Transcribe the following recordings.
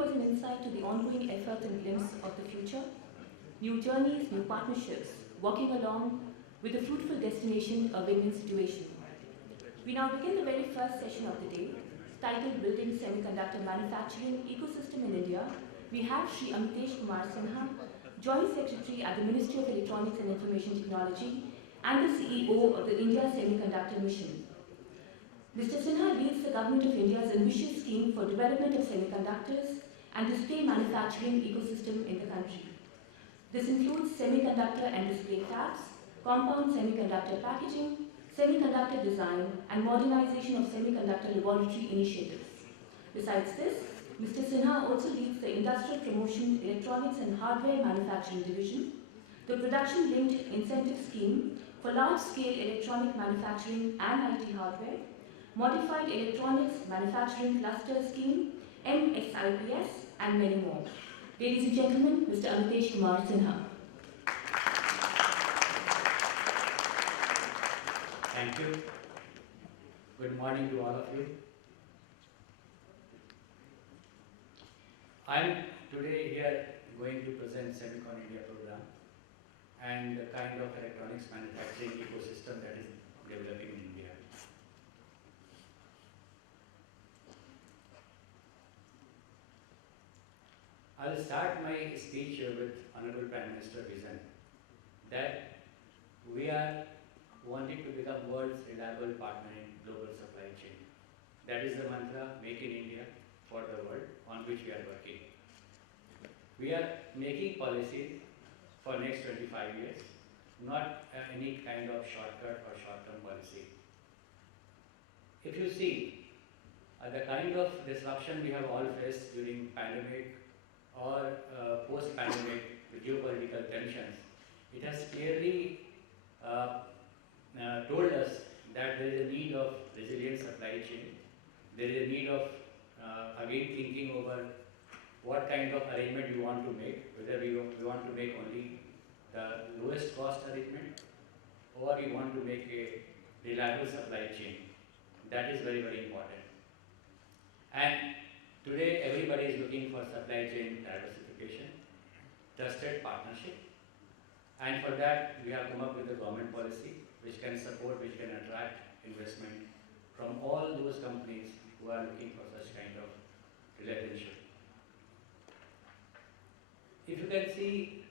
was an insight to the ongoing effort and glimpse of the future, new journeys, new partnerships, walking along with a fruitful destination, a win-win situation. We now begin the very first session of the day, titled Building Semiconductor Manufacturing Ecosystem in India. We have Shri Amitesh Kumar Sinha, Joint Secretary at the Ministry of Electronics and Information Technology and the CEO of the India Semiconductor Mission. Mr. Sinha leads the Government of India's ambitious scheme for development of semiconductors and display manufacturing ecosystem in the country. This includes semiconductor and display fabs, compound semiconductor packaging, semiconductor design, and modernization of semiconductor laboratory initiatives. Besides this, Mr. Sinha also leads the Industrial Promotion, Electronics and Hardware Manufacturing Division, the Production-Linked Incentive Scheme for Large-Scale Electronic Manufacturing and IT Hardware, Modified Electronics Manufacturing Cluster Scheme, MSIPS, and many more. Ladies and gentlemen, Mr. Amitesh Kumar Sinha. Thank you. Good morning to all of you. I am today here going to present SemiconIndia program and the kind of electronics manufacturing ecosystem that is developing in India. I will start my speech with Honorable Prime Minister vision that we are wanting to become world's reliable partner in global supply chain. That is the mantra, make in India for the world, on which we are working. We are making policies for next 25 years, not any kind of shortcut or short-term policy. If you see the kind of disruption we have all faced during pandemic or post-pandemic with geopolitical tensions, it has clearly told us that there is a need of resilient supply chain. There is a need of again thinking over what kind of arrangement you want to make, whether we want to make only the lowest cost arrangement or we want to make a reliable supply chain. That is very, very important. And today everybody is looking for supply chain diversification, trusted partnership, and for that we have come up with a government policy which can support, which can attract investment from all those companies who are looking for such kind of relationship. If you can see,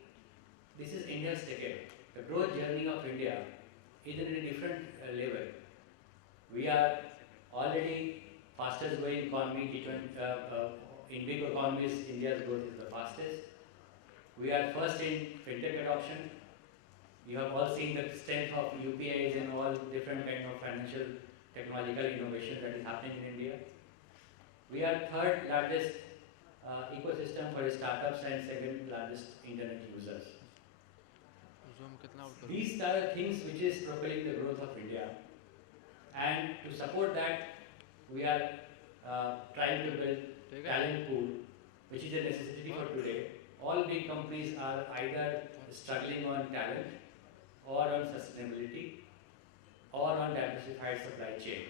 this is India's decade. The growth journey of India is in a different level. We are already fastest growing economy, in big economies, India's growth is the fastest. We are first in fintech adoption. You have all seen the strength of UPIs and all different kind of financial technological innovation that is happening in India. We are third largest ecosystem for startups and second largest internet users. These are the things which is propelling the growth of India. And to support that, we are trying to build talent pool, which is a necessity for today. All big companies are either struggling on talent or on sustainability or on diversified supply chain.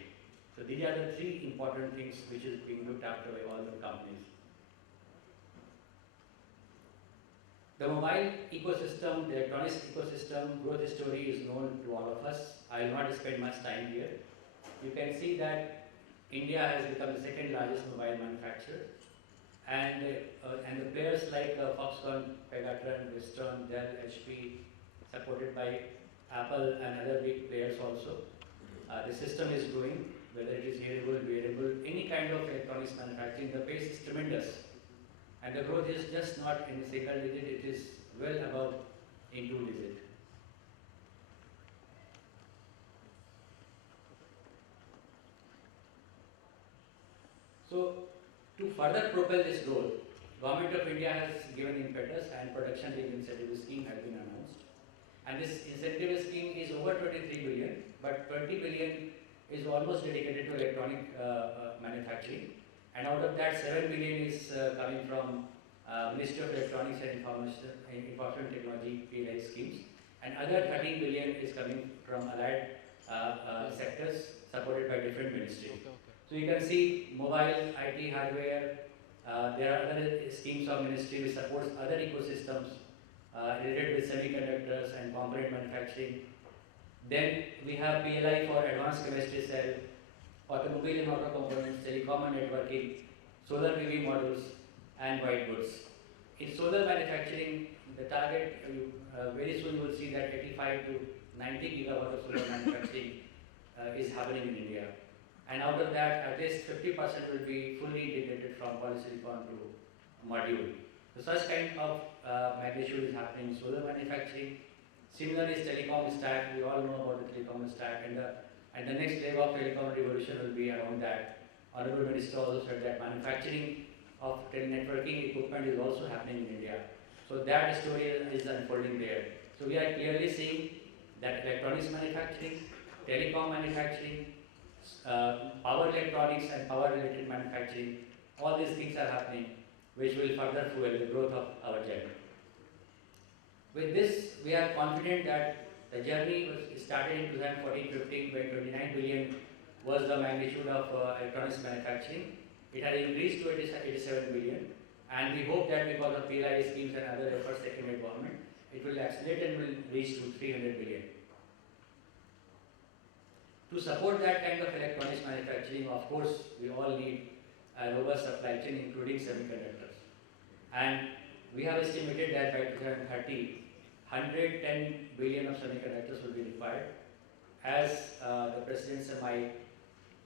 So these are the three important things which is being looked after by all the companies. The mobile ecosystem, the electronics ecosystem growth story is known to all of us. I will not spend much time here. You can see that India has become the second largest mobile manufacturer, and the players like Foxconn, Pegatron, Wistron, Dell, HP, supported by Apple and other big players also. The system is growing, whether it is hearable, wearable, any kind of electronics manufacturing, the pace is tremendous. And the growth is just not in a single digit, it is well above in 2 digit. So, to further propel this growth, Government of India has given impetus and production linked incentive scheme has been announced. And this incentive scheme is over 23 billion, but 20 billion is almost dedicated to electronic manufacturing. And out of that, 7 billion is coming from Ministry of Electronics and Information Technology PLI schemes. And other 13 billion is coming from allied sectors supported by different ministries. So you can see mobile, IT, hardware, There are other schemes of ministry which supports other ecosystems related with semiconductors and component manufacturing. Then we have PLI for advanced chemistry cell, automobile and auto components, telecom and networking, solar PV modules, and white goods. In solar manufacturing, the target, very soon you will see that 85 to 90 gigawatt of solar manufacturing is happening in India. And out of that, at least 50% will be fully integrated from polysilicon to module. So such kind of magnitude is happening in solar manufacturing. Similarly, is telecom stack. We all know about the telecom stack, and the next leg of telecom revolution will be around that. Honorable Minister also said that manufacturing of networking equipment is also happening in India. So that story is unfolding there. So we are clearly seeing that electronics manufacturing, telecom manufacturing, power electronics and power related manufacturing, all these things are happening, which will further fuel the growth of our journey. With this, we are confident that the journey was started in 2014-15 when 29 billion was the magnitude of electronics manufacturing. It has increased to 87 billion, and we hope that because of PLI schemes and other efforts taken by government, it will accelerate and will reach to 300 billion. To support that kind of electronics manufacturing, of course, we all need a robust supply chain, including semiconductors. And we have estimated that by 2030, 110 billion of semiconductors will be required. As the President Semi,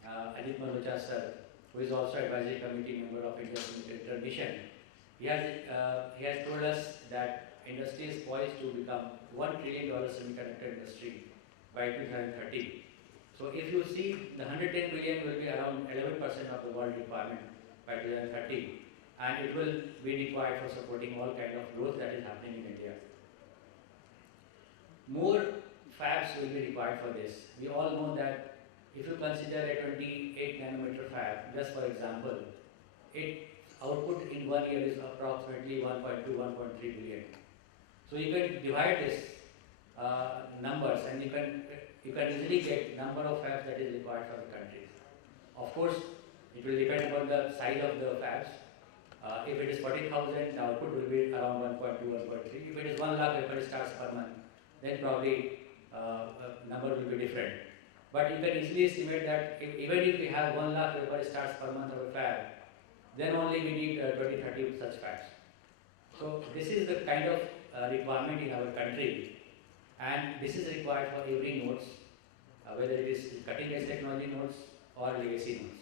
Ajit Manocha sir, who is also advisory committee member of India's Semiconductor Mission, he has told us that industry is poised to become $1 trillion semiconductor industry by 2030. So if you see, the 110 billion will be around 11% of the world requirement by 2030, and it will be required for supporting all kind of growth that is happening in India. More fabs will be required for this. We all know that if you consider a 28 nanometer fab, just for example, its output in 1 year is approximately 1.2-1.3 billion. So you can divide this numbers, and you can easily get number of fabs that is required for the country. Of course, it will depend upon the size of the fabs. If it is 40,000, the output will be around 1.2-1.3. If it is 1 lakh wafer starts per month, then probably number will be different. But you can easily estimate that even if we have 1 lakh wafer starts per month of a fab, then only we need 20-30 such fabs. So this is the kind of requirement in our country, and this is required for every nodes, whether it is cutting edge technology nodes or legacy nodes.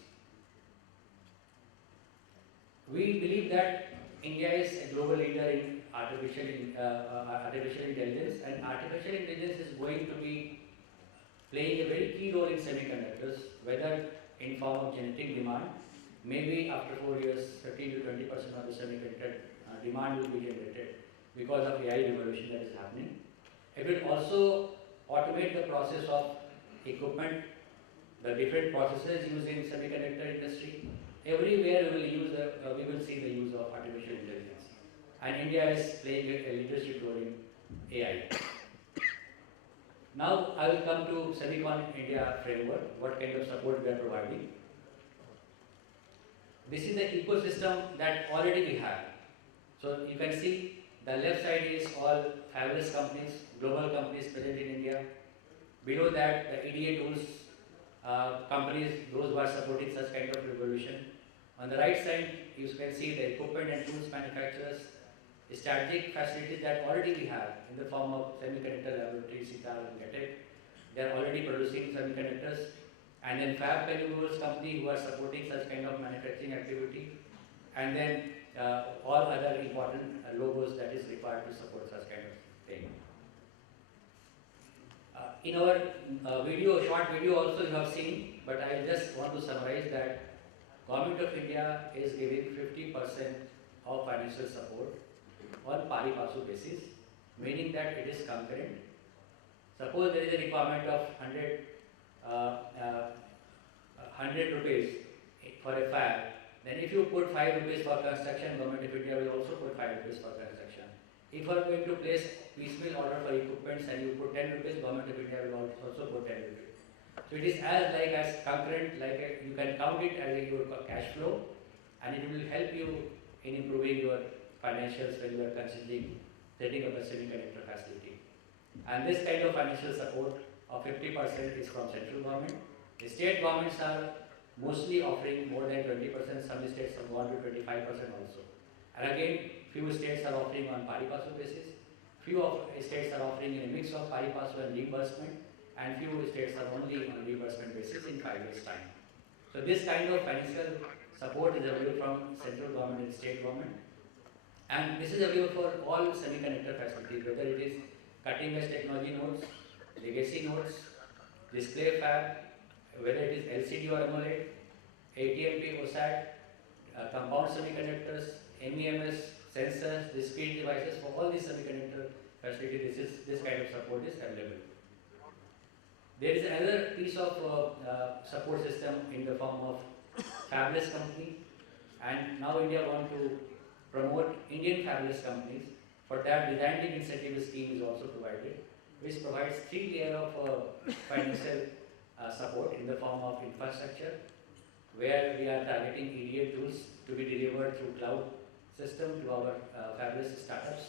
We believe that India is a global leader in artificial intelligence, and artificial intelligence is going to be playing a very key role in semiconductors, whether in form of genetic demand. Maybe after 4 years, 15 to 20% of the semiconductor demand will be generated because of AI revolution that is happening. It will also automate the process of equipment, the different processes used in semiconductor industry. Everywhere we will see the use of artificial intelligence, and India is playing a leadership role in AI. Now I will come to SemiconIndia framework, what kind of support we are providing. This is the ecosystem that already we have. So you can see the left side is all fabulous companies, global companies present in India. Below that, the EDA tools companies, those who are supporting such kind of revolution. On the right side, you can see the equipment and tools manufacturers, strategic facilities that already we have in the form of semiconductor laboratories, CITAR and GATEC. They are already producing semiconductors. And then fab consumables company who are supporting such kind of manufacturing activity. And then all other important logos that is required to support such kind of thing. In our short video also you have seen, but I just want to summarize that Government of India is giving 50% of financial support on pari passu basis, meaning that it is concurrent. Suppose there is a requirement of 100 rupees for a fab, then if you put 5 rupees for construction, Government of India will also put 5 rupees for construction. If you are going to place piecemeal order for equipments and you put 10 rupees, Government of India will also put 10 rupees. So it is as concurrent, you can count it as your cash flow, and it will help you in improving your financials when you are considering setting up a semiconductor facility. And this kind of financial support of 50% is from central government. The state governments are mostly offering more than 20%, some states have gone to 25% also. And again, few states are offering on pari passu basis, few of states are offering in a mix of pari passu and reimbursement, and few states are only on reimbursement basis in 5 years' time. So this kind of financial support is available from central government and state government. And this is available for all semiconductor facilities, whether it is cutting edge technology nodes, legacy nodes, display fab, whether it is LCD or AMOLED, ATMP, OSAT, compound semiconductors, MEMS, sensors, discrete devices, for all these semiconductor facilities, this kind of support is available. There is another piece of support system in the form of fabless company, and now India want to promote Indian fabless companies. For that, design link incentive scheme is also provided, which provides 3 layers of financial support in the form of infrastructure, where we are targeting EDA tools to be delivered through cloud system to our fabless startups.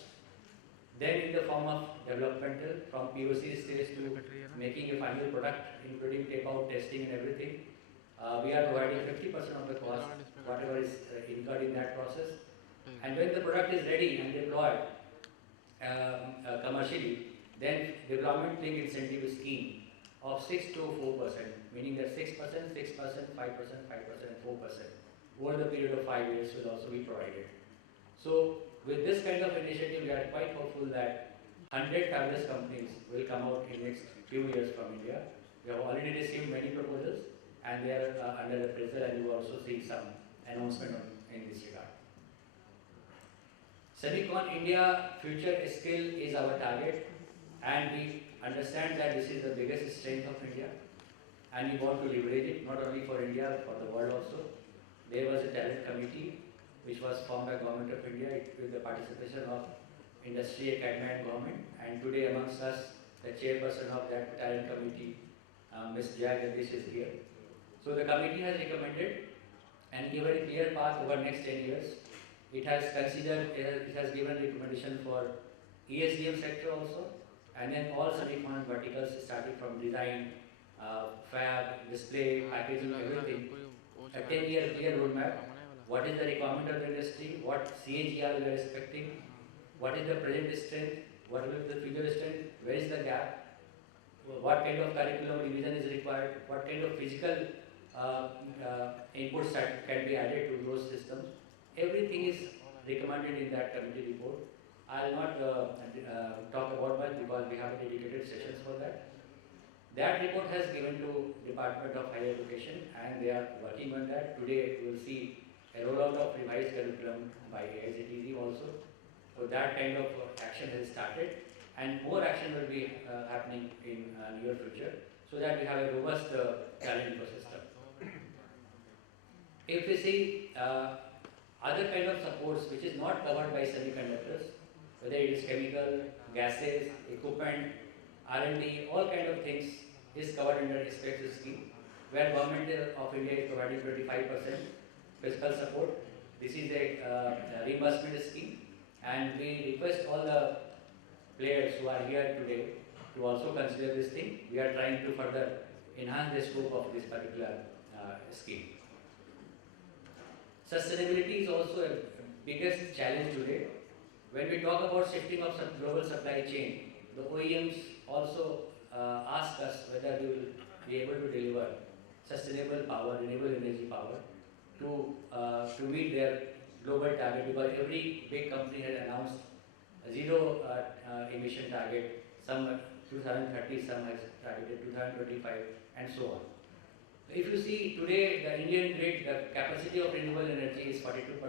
Then in the form of developmental, from POC stage to making a final product, including tape-out, testing and everything, we are providing 50% of the cost, whatever is incurred in that process. And when the product is ready and deployed commercially, then development link incentive scheme of 6 to 4%, meaning that 6%, 6%, 5%, 5%, and 4% over the period of 5 years will also be provided. So with this kind of initiative, we are quite hopeful that 100 fabless companies will come out in the next few years from India. We have already received many proposals, and they are under appraisal, and you will also see some announcement in this regard. SemiconIndia future skill is our target, and we understand that this is the biggest strength of India, and we want to leverage it not only for India but for the world also. There was a talent committee which was formed by Government of India with the participation of industry, academia and government, and today amongst us the chairperson of that talent committee, Ms. Jaya Jagdish, is here. So the committee has recommended and given a clear path over next 10 years. It has considered, it has given recommendation for ESDM sector also, and then all semicon verticals starting from design, fab, display, packaging, everything. A 10-year clear roadmap. What is the requirement of the industry? What CAGR we are expecting? What is the present strength? What will be the future strength? Where is the gap? What kind of curriculum revision is required? What kind of physical inputs that can be added to those systems? Everything is recommended in that committee report. I will not talk about much because we have dedicated sessions for that. That report has given to Department of Higher Education, and they are working on that. Today we will see a rollout of revised curriculum by AICTE also. So that kind of action has started, and more action will be happening in near future, so that we have a robust talent ecosystem. If we see other kind of supports which is not covered by semiconductors, whether it is chemical, gases, equipment, R&D, all kind of things is covered under SCF scheme, where Government of India is providing 25% fiscal support. This is a reimbursement scheme, and we request all the players who are here today to also consider this thing. We are trying to further enhance the scope of this particular scheme. Sustainability is also a biggest challenge today. When we talk about shifting of global supply chain, the OEMs also ask us whether we will be able to deliver sustainable power, renewable energy power to meet their global target, because every big company has announced a zero emission target, some 2030, some has targeted 2025 and so on. If you see today the Indian grid, the capacity of renewable energy is 42%.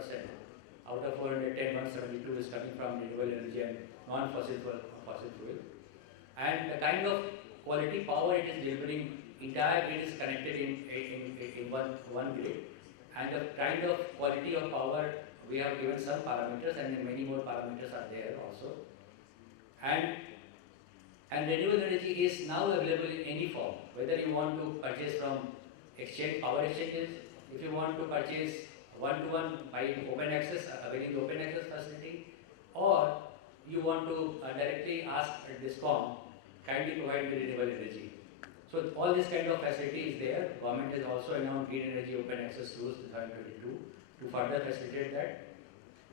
Out of 410, 172 is coming from renewable energy and non-fossil fuel. And the kind of quality power it is delivering, entire grid is connected in one grid. And the kind of quality of power, we have given some parameters, and then many more parameters are there also. And renewable energy is now available in any form, whether you want to purchase from power exchanges, if you want to purchase one-to-one by open access, availing the open access facility, or you want to directly ask DISCOM, kindly provide the renewable energy. So all this kind of facility is there. Government has also announced Green Energy Open Access Rules 2022 to further facilitate that.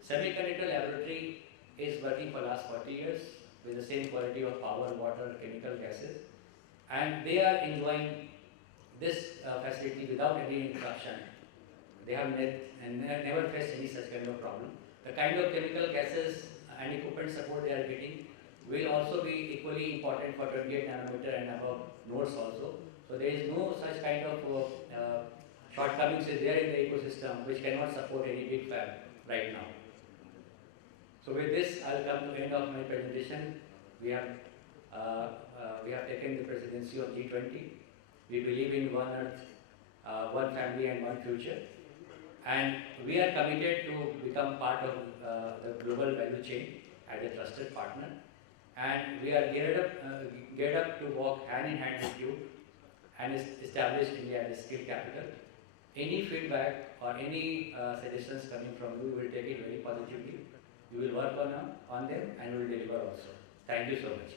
Semiconductor laboratory is working for last 40 years with the same quality of power, water, chemical gases, and they are enjoying this facility without any interruption. They have never faced any such kind of problem. The kind of chemical gases and equipment support they are getting will also be equally important for 28 nanometer and above nodes also. So there is no such kind of shortcomings is there in the ecosystem which cannot support any big fab right now. So with this, I'll come to the end of my presentation. We have taken the presidency of G20. We believe in one earth, one family and one future. And we are committed to become part of the global value chain as a trusted partner. And we are geared up to work hand in hand with you and establish India as a skill capital. Any feedback or any suggestions coming from you, we will take it very positively. We will work on them and we will deliver also. Thank you so much.